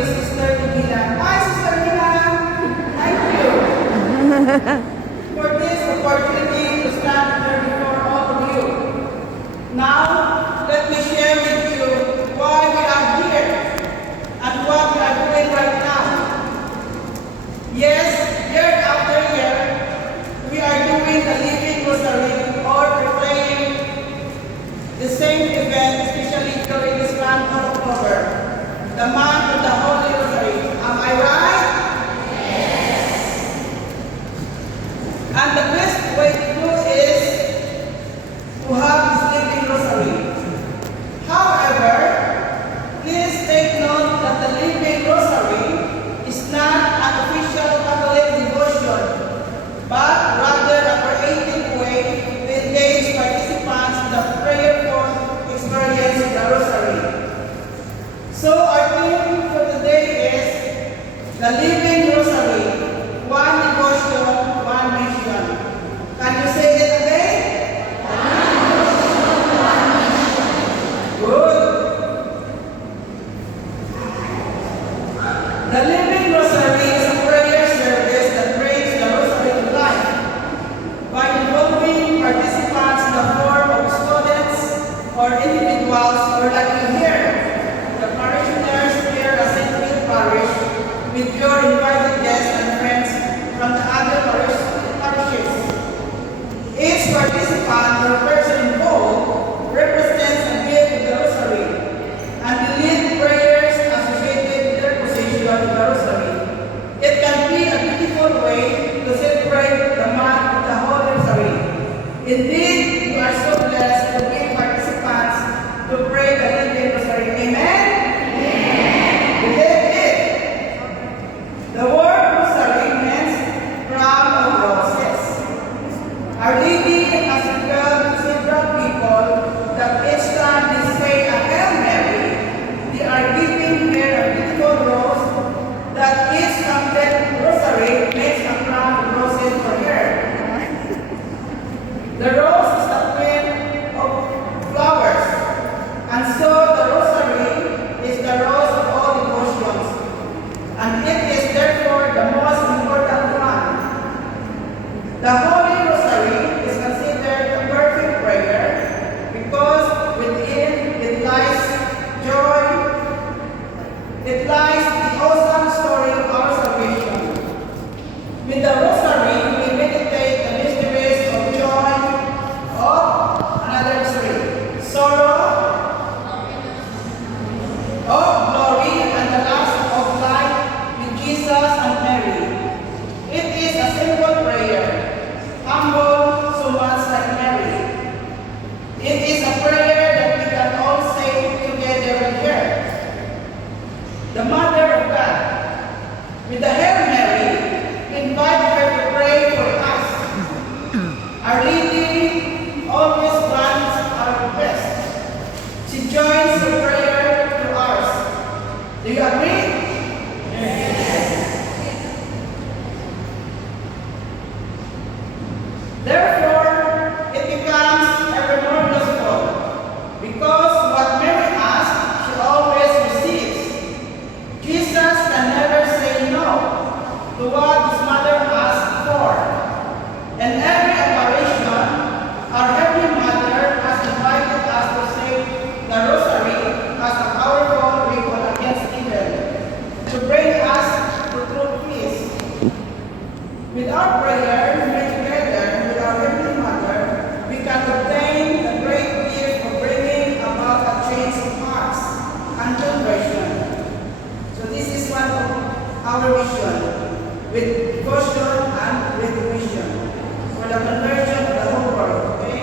to Sister Regina. Hi, Sister Regina! Thank you for this opportunity to stand here before all of you. Now, let me share with you why we are here and what we are doing right now. Yes, year after year, we are doing the Living Rosary or replaying the same event, especially during this month of October, the month of the Holy Rosary. Am I right? Yes. And the best way to do is to have this Living Rosary. However, please take note that the Living Rosary is not an official Catholic devotion, but rather a creative way to engage participants in the prayerful experience of the Rosary. So our theme for today is the Living Rosary, one devotion, one mission. Can you say it again? Good. The Living Rosary is a prayer service that brings the Rosary to life by involving participants in the form of students or individuals, or like you hear, the parishioners here at St. Philip Parish, with your invited guests and friends from the other parishes. Each participant or person involved represents a gift of the Rosary and will lead prayers associated with their position of the Rosary. It can be a beautiful way to celebrate the month of the Holy Rosary. Indeed, we are so blessed to be participants to pray the Living Rosary. Amen? Amen. Believe it. The word Rosary means crown of roses. Our Lady has revealed several people that each time they say a Hail Mary, they are giving her a beautiful rose, that each complete rosary makes a crown of roses for her. The rose is the queen of flowers, and so the rosary is the rose of all devotions, and it is therefore the most important one. The Holy Rosary is considered a perfect prayer because within it lies joy, it lies the awesome story of our salvation. With the Rosary, we meditate the mysteries of joy, of another mystery, sorrow, of glory, and the loss of life with Jesus and Mary. It is a simple prayer, humble, so much like Mary. It is a prayer that we can all say together with her. The Mother of God. With the Hail Mary, we invite her to pray for us. Our Lady always grants our request. She joins the prayer to ours. Do you agree? Therefore, it becomes ever more useful, because what Mary asks, she always receives. Jesus can never say no to what his mother asked for. In every apparition, our Heavenly Mother has invited us to say the Rosary as a powerful weapon against evil, to bring us to true peace. With our prayer made together with our Heavenly Mother, we can obtain the great gift of bringing about a change of hearts and conversion. So this is one of our mission, with devotion and with mission, for the conversion of the whole world. Okay?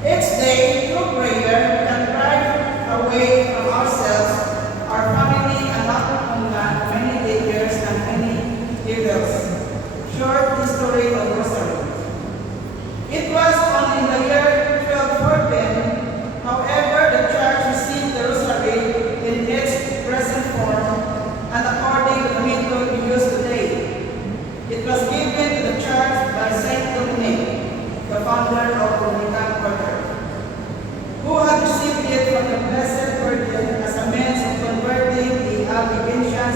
Each day, through prayer, we can drive away from ourselves, our family, and our homeland, many dangers and many evils. Short history of Rosary. It was only in the year 1214, however, the Church received the Rosary in its present form and according to the method we use today. It was given to the Church by Saint Dominic, the founder of the Dominican Order, who had received it from the Blessed Virgin as a means of converting the Albigensians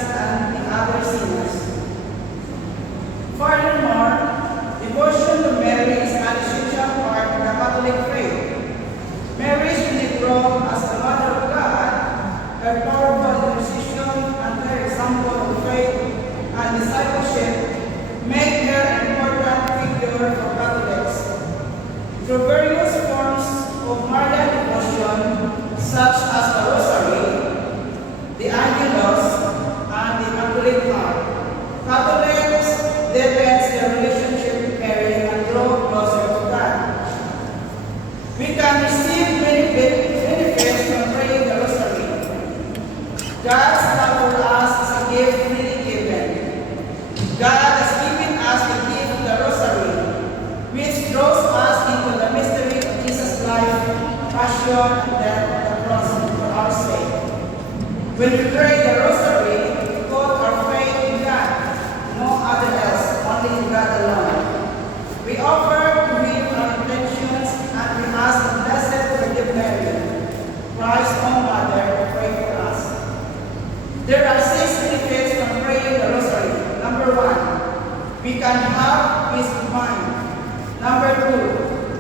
There are 6 benefits from praying the rosary. Number 1, we can have peace of mind. Number 2,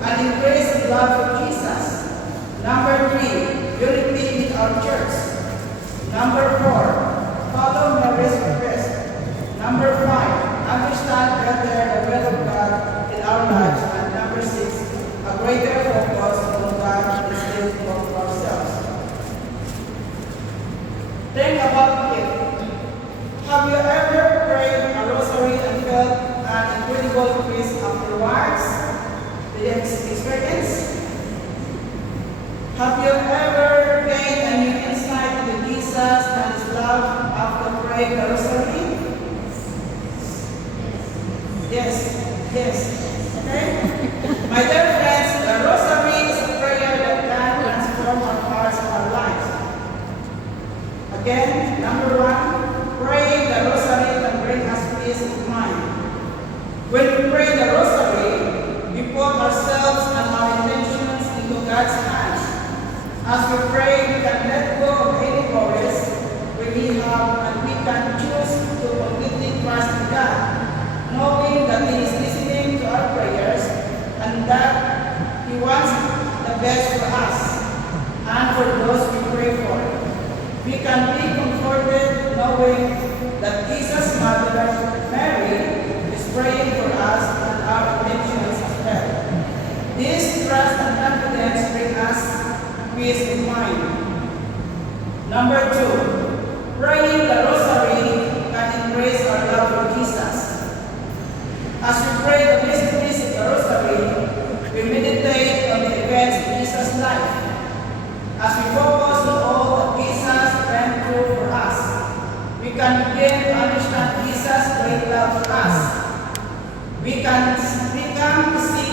an increased love for Jesus. Number 3, unity with our church. Number 4, follow Mary's request. Number 5, understand better the will of God in our lives. And number 6, a greater focus on God instead of ourselves. Think about it. Have you ever prayed a rosary and felt an incredible peace afterwards? Did you experience? Have you ever gained a new insight into Jesus and His love after praying the rosary? Yes. Okay? My dear friends, the rosary is a prayer that can transform our hearts and our lives. Again, number 1, praying the rosary can bring us peace of mind. When we pray the rosary, we put ourselves and our intentions into God's hands. As we pray, we can let go of any worries we have, and we can choose to completely trust in God, knowing that He is listening to our prayers and that He wants the best for us and for those we pray for. We can be comforted knowing that Jesus' mother, Mary, is praying for us and our intentions as well. This trust and confidence bring us peace of mind. Number 2, praying the rosary can increase our love for Jesus. As we pray the mysteries of the rosary, we meditate on the events of Jesus' life. As we focus on all that Jesus went through for us, we can begin to understand Jesus' great love for us. We can become to see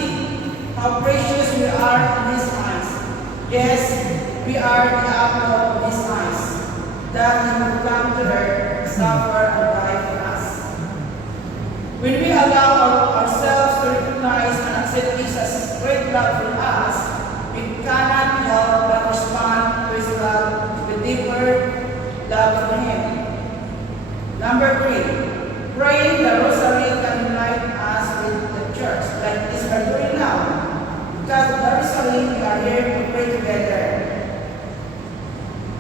how precious we are in His eyes. Yes, we are the apple of His eyes, that He will come to earth, suffer, and die for us. When we allow ourselves to recognize and accept Jesus' great love for us, we cannot help but respond to His love with deeper love for Him. Number 3, praying the rosary can unite us with the church, like this we are doing now. Because of the rosary, we are here to pray together.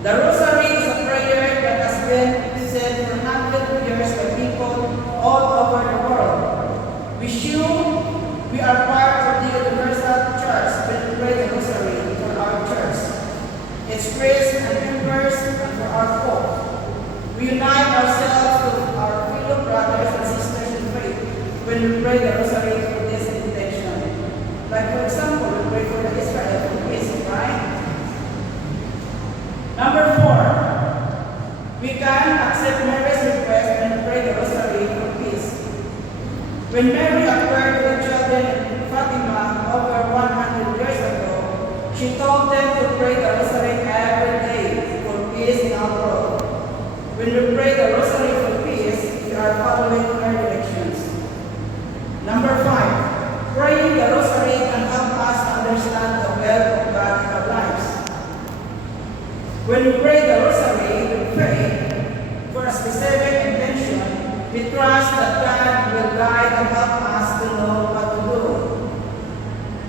The rosary is a prayer that has been said for hundreds of years by people all over the world. We assume we are part of the universal church when we pray the rosary for our church, its priests and members, and for our folk. We unite ourselves with our fellow brothers and sisters in faith when we pray the rosary for this intention. Like for example, we pray for the Israel for peace, right? Number 4, we can accept Mary's request when we pray the rosary for peace. When Mary appeared to the children in Fatima over 100 years ago, she told them to pray the rosary every day for peace in our world. When we pray the rosary for peace, we are following her directions. Number 5, praying the rosary can help us understand the will of God in our lives. When we pray the rosary, we pray for a specific intention. We trust that God will guide and help us to know what to do.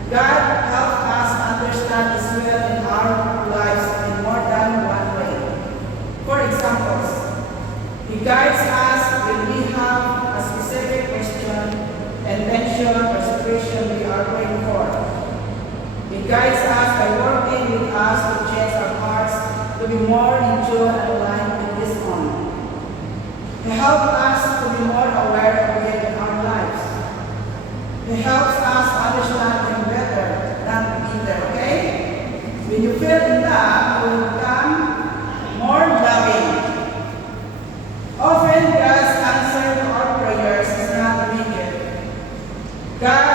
God helps us understand His will in our lives in more than one way. For example, He guides us when we have a specific question, intention, or situation we are praying for. He guides us by working with us to change our hearts to be more in tune and aligned with His own. He helps us to be more aware of Him in our lives. He helps us understand Him better than either, okay? When you feel in love, you will become more loving. Often, God's answer to our prayers is not immediate. God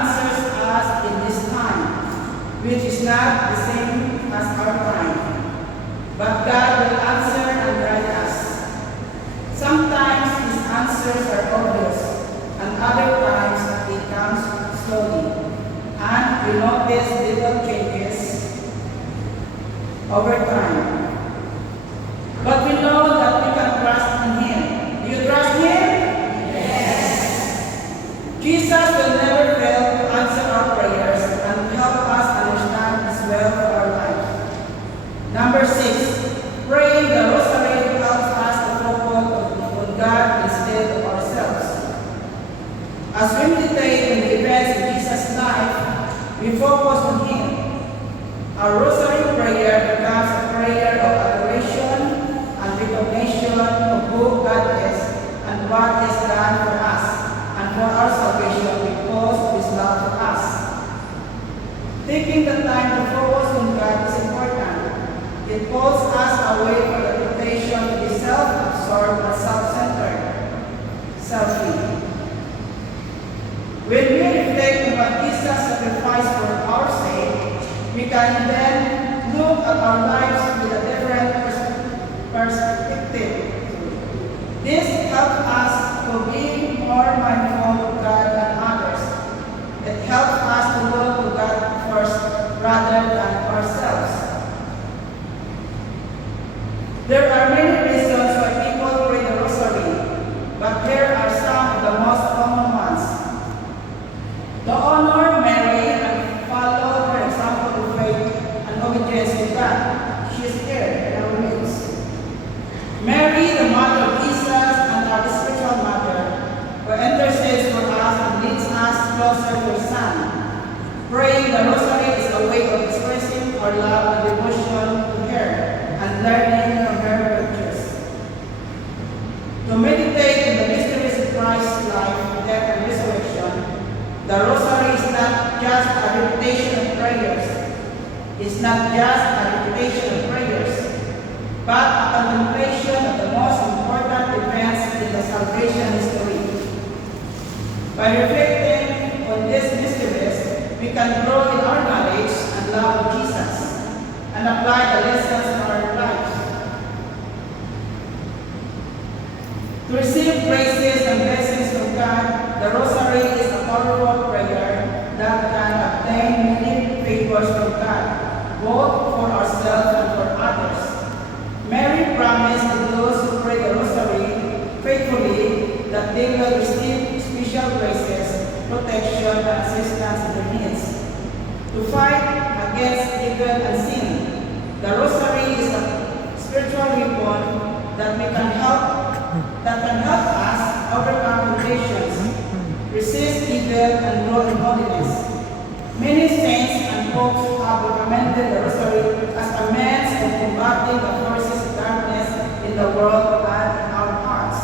answers us in His time, which is not the same as our time. But God will answer and guide us. Sometimes His answers are obvious, and other times it comes slowly. And we notice little changes over time. But we know that we can As we meditate on the events in Jesus' life, we focus on Him. Our rosary prayer becomes a prayer of adoration and recognition of who God is and what is done for us and for our salvation because of His love for us. Taking the time to focus on God is important. It pulls us away from the temptation to be self-absorbed and self-centered, selfish. When we reflect on what Jesus sacrificed for our sake, we can then look at our lives with a different perspective. This helps us to be more mindful of God and others. It helps us to look to God first rather than ourselves. There are many reasons why people pray the rosary, but here are some of the most common ones. To honor Mary and follow her example of faith and obedience to God. She is here in our midst. Mary, the mother of Jesus and our spiritual mother, who intercedes for us and leads us closer to her Son. Praying the rosary is a way of expressing our love and devotion to her and learning from her virtues. To meditate on the mysteries of Christ's life, death, and resurrection, the rosary is not just a repetition of prayers. It's not just a repetition of prayers, but a contemplation of the most important events in the salvation history. By reflecting on these mysteries, we can grow in our knowledge and love of Jesus and apply the lessons to our lives. To receive graces and blessings from God, the rosary is a powerful prayer that can obtain many favors from God, both for ourselves and for others. Mary promised to those who pray the rosary faithfully that they will receive special graces, protection, and assistance in their needs. To fight against evil and sin, the rosary is a spiritual weapon that can help us overcome temptations, resist evil, and grow in holiness. Many saints and popes have recommended the rosary as a means of combating the forces of darkness in the world and in our hearts.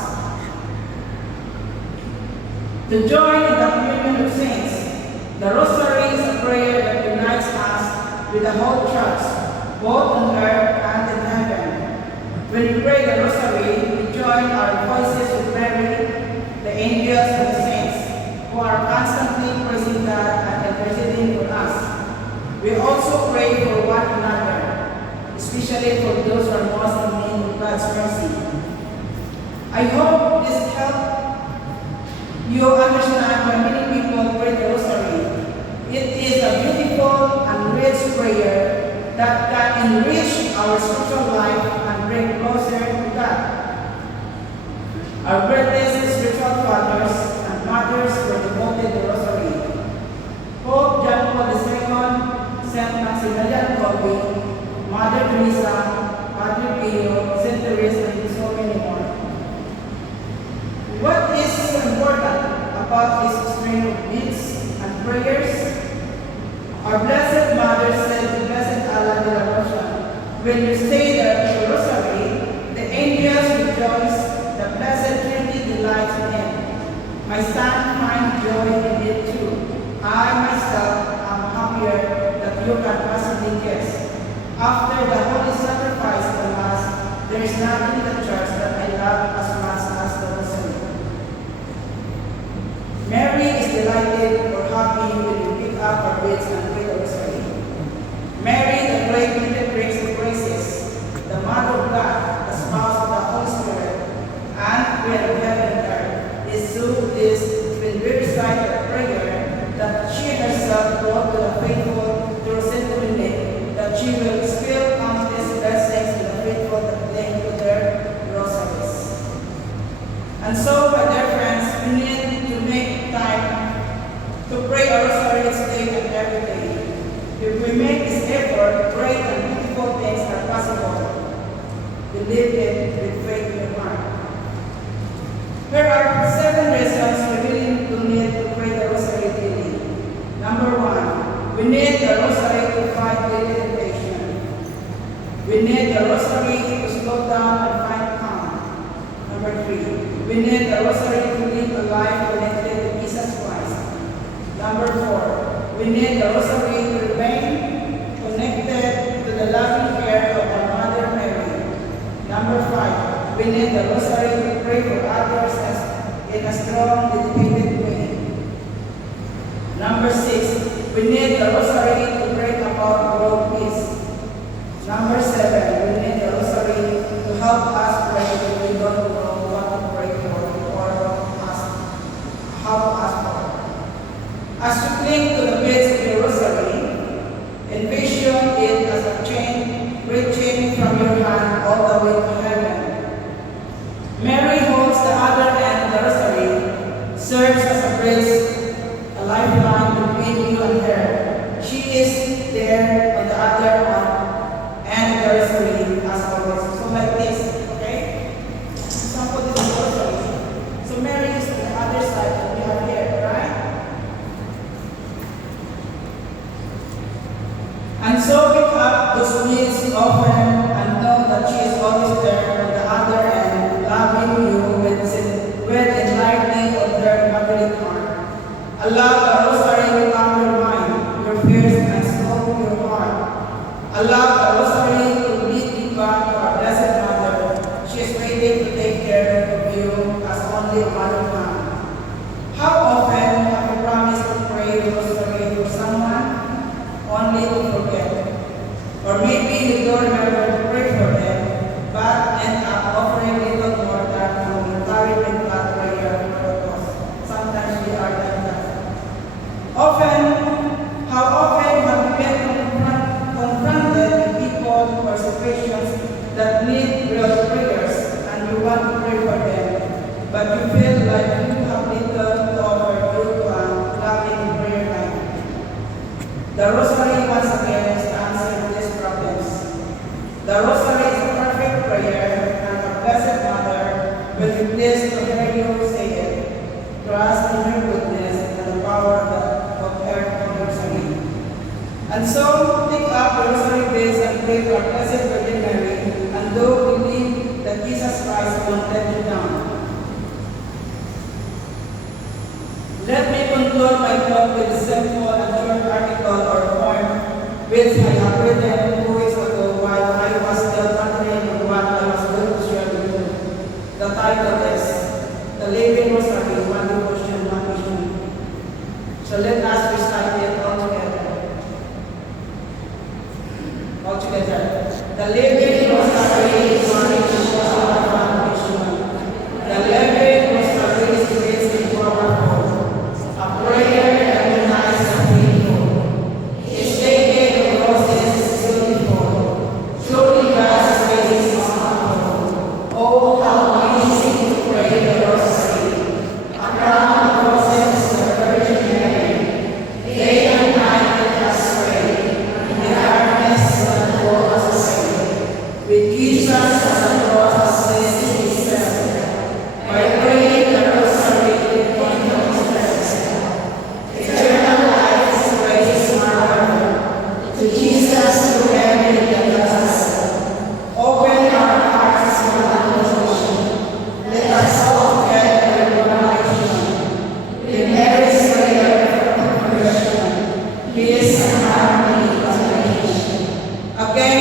To join in the communion of saints, the rosary is a prayer that unites us with the whole church, both on earth and in heaven. When we pray the rosary, we join our voices with Mary, the angels, and the saints, who are constantly praising God and interceding for us. We also pray for one another, especially for those who are most in need of God's mercy. I hope this helps you understand why many people pray the rosary. It is a beautiful and rich prayer that can enrich our spiritual life and bring closer to God. Our greatest spiritual fathers and mothers were devoted to the rosary. Pope John Paul II, Saint Maximilian Kolbe, Mother Teresa, Padre Pio, Saint Teresa, and so many more. What is so important about this string of beads and prayers? Our Blessed Mother said to Blessed Ala de la Rosa, when you say the rosary, the angels rejoice, the Blessed Trinity delights in it. My son finds joy in it too. I myself am happier that you can possibly guess. After the holy sacrifice of the Mass, there is nothing in the church that I love as much as the rosary. Mary is delighted or happy when we pick up our beads and pray the rosary. Mary, the great mediatrix of graces, the Mother of God, the spouse of the Holy Spirit, and Queen of heaven and earth, is so pleased when we recite the prayer that she herself brought to the faithful through Saint Dominic, that she will spill countless blessings to the faithful that cling to their rosaries. And so, my dear friends, we need to make time to pray our rosary each day and every day. If we make this effort, great and beautiful things are possible. Believe it with faith in your heart. Here are 7 reasons we really do need to the rosary to slow down and find calm. Number 3, we need the rosary to live a life connected to Jesus Christ. Number 4, we need the rosary to remain connected to the loving care of our Mother Mary. Number 5, we need the rosary to pray for others in a strong, dedicated way. Number 6, we need the rosary to bring about world peace. Number 7, we need the rosary to help us pray when we don't know what to pray for or help us for. As we cling to the bits of the rosary, envision it as a chain reaching from your hand all the way to heaven. Mary holds the other end of the rosary, serves as a bridge, a lifeline between you and her. She is there on the other one and the rosary as always. So like this, okay? Example, this is the rosary. So Mary is on the other side and we are here, right? And so pick up those needs often and know that she is always there on the other end, loving you with enlightening of their motherly heart. Allow the rosary to calm your mind, your fears, and slow your heart. Allow the rosary to lead you back to our Blessed Mother. She is waiting to take care of you as only a mother can. How often have you promised to pray the rosary for someone only to forget? Or maybe you don't remember to pray for them, but end up offering little more than you carry with that prayer for the cause. Sometimes we are like that. How often have we been confronted with people or situations that need real prayers and you want to pray for them, but you feel like you have little to offer due to a loving prayer life? The rosary once again is the answer to these problems. The rosary is a perfect prayer, and our Blessed Mother will be pleased to hear you say it. Trust in her goodness and the power of her rosary. And so, take up the rosary base and pray to our Blessed Virgin Mary, and do believe that Jesus Christ won't let you down. Let me conclude my talk with a simple and short article or poem which I have written 2 weeks ago while I was still pondering on what I was going to share with you. The title is The Living Rosary, One Devotion, One Mission. So let us recite it all together. All together. The Living Rosary is one devotion, one mission. The Living Rosary is great and powerful. A prayer that unites the people. Its taking of roses is beautiful. Truly God's grace is wonderful. Oh, how easy to pray the rosary. A crown of roses to the Virgin Mary. Day and night let us pray. In the darkness of the world astray. With Jesus as a cross of sin he served. By praying the rosary in the kingdom of eternal life is grace marvel. To Jesus who heaven and us. Open our hearts for the devotion. Let us all get the revelation. In Mary's prayer for conversion, peace and harmony in the nation. Again,